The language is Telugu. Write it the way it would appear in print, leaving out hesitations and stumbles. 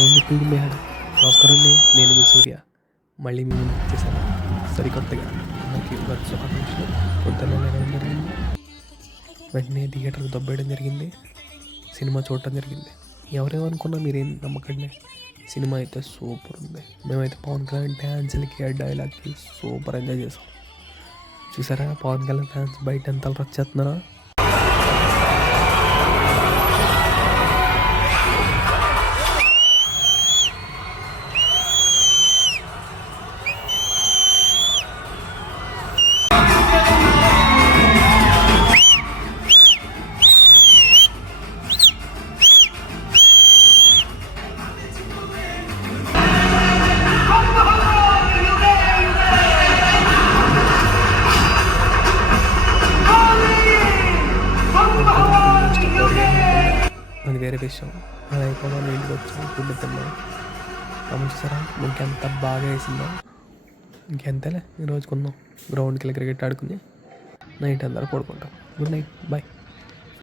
రెండు పీడిమేహాడు. నమస్కారం అండి, నేను మీ సూర్య. మళ్ళీ మీ ముందుకు వచ్చేసాను సరికొత్తగా. మనకి వర్క్ శుభాకాంక్షలు. పొద్దున్న లేవడం జరిగింది, వెంటనే థియేటర్కి దొబ్బేయడం జరిగింది, సినిమా చూడటం జరిగింది. ఎవరేమనుకున్నా మీరేం నమ్మకండి, సినిమా అయితే సూపర్ ఉంది. మేమైతే పవన్ కళ్యాణ్ డ్యాన్స్లకి ఆ డైలాగ్కి సూపర్ ఎంజాయ్ చేసాం. చూసారా పవన్ కళ్యాణ్ ఫ్యాన్స్ బయట ఎంత వచ్చేస్తున్నారా? అది వేరే విషయం. అది అయిపోయినా ఇంటికి వచ్చాం, ఫుడ్ తిన్నాం. చూసారా ఇంకెంత బాగా వేసిందో. ఇంకెంతలే ఈరోజు కొందాం గ్రౌండ్కి వెళ్ళి క్రికెట్ ఆడుకుని నైట్ అందరూ పడుకుంటాం. Good night, bye.